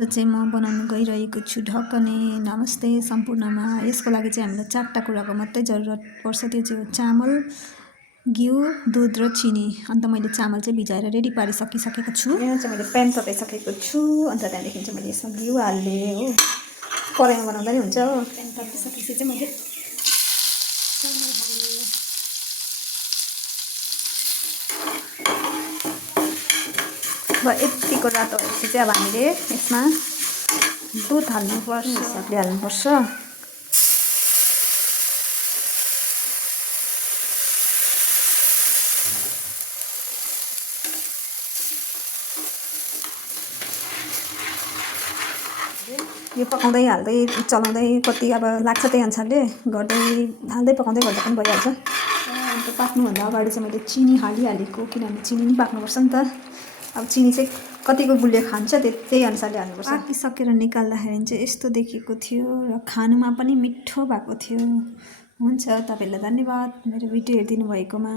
आज चाहिँ म बनाउन गइरहेको छु ढकने। नमस्ते सम्पूर्णमा। यसको लागि चाहिँ हामीलाई 4टा कुराको मात्रै जरुरत पर्छ। त्यो चाहिँ हो चामल, घिउ, दुध र चिनी। अन्त मैले चामल चाहिँ भिजाएर रेडी पारिसकिसकेको छु। यहाँ चाहिँ मैले प्यान तताइसकेको छु। अन्त त्यहाँदेखि चाहिँ मैले यसमा घिउ हाल्ने हो। कराईमा बनाउँदा नि हुन्छ हो। प्यान तताइसकेपछि चाहिँ मैले चामल हाल्ने। अब यतिको रातो भएपछि चाहिँ अब हामीले यसमा दुध हाल्नुपर्छ। हिसाबले हाल्नुपर्छ। यो पकाउँदै हाल्दै चलाउँदै कति अब लाग्छ त्यही अनुसारले गर्दै हाल्दै पकाउँदै गर्दा पनि भइहाल्छ। अन्त पाक्नुभन्दा अगाडि चाहिँ मैले चिनी हालिहालेको, किनभने चिनी नि पाक्नुपर्छ नि त। अब चिनी चाहिँ कतिको गुलियो खान्छ त्यही अनुसारले हाल्नुपर्छ। पाकिसकेर निकाल्दाखेरि चाहिँ यस्तो देखेको थियो र खानुमा पनि मिठो भएको थियो। हुन्छ, तपाईँलाई धन्यवाद मेरो भिडियो हेरिदिनु भएकोमा।